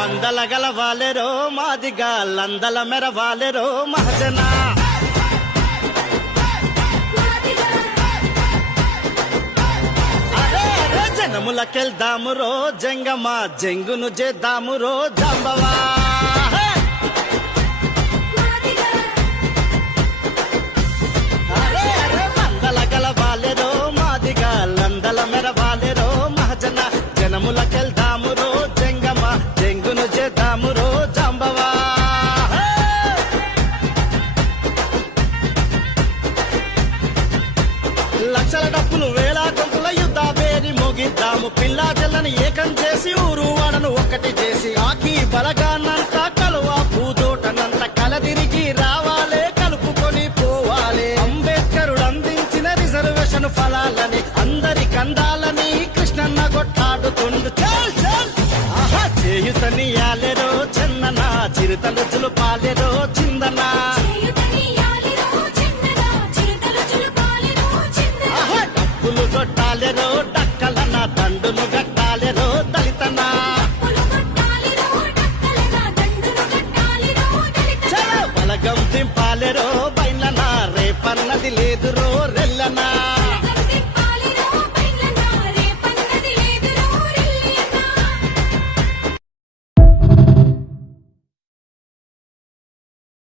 మందల గలవాలెరో మాదిగా లందల మెరవాలెరో మహజనా జనములకెళ్దామురో జంగమ్మ జంగును చేద్దామురో జాంబవా మందల గలవాలెరో మాదిగా లందల మెరవాలెరో మహజన జనములకెళ్దామురో జంగమ్మ జంగును చేద్దామురో జాంబవా లక్షల డబ్బులు వేల కొంతుల యుద్ధాబేరి మోగిద్దాము పిల్లా జల్లని ఏకం చేసి ఊరు వాడను ఒక్కటి చేసి కాకి బలగానంత కలువ పూదోటనంత కలదిరిగి రావాలే కలుపుకొని పోవాలే అంబేద్కరుడు అందించిన రిజర్వేషన్ ఫలాలని అందరి కందాలని కృష్ణన్న కొట్టాడుతుండు చల్ చల్ ఆహా చేయుతనియాలెరో చెన్నన చిరుతలు చులుపాలెరో చిందనా కొట్టాలెరో డక్కలన దండును గట్టాలెరో దళితనా చలో బలగం దింపాలెరో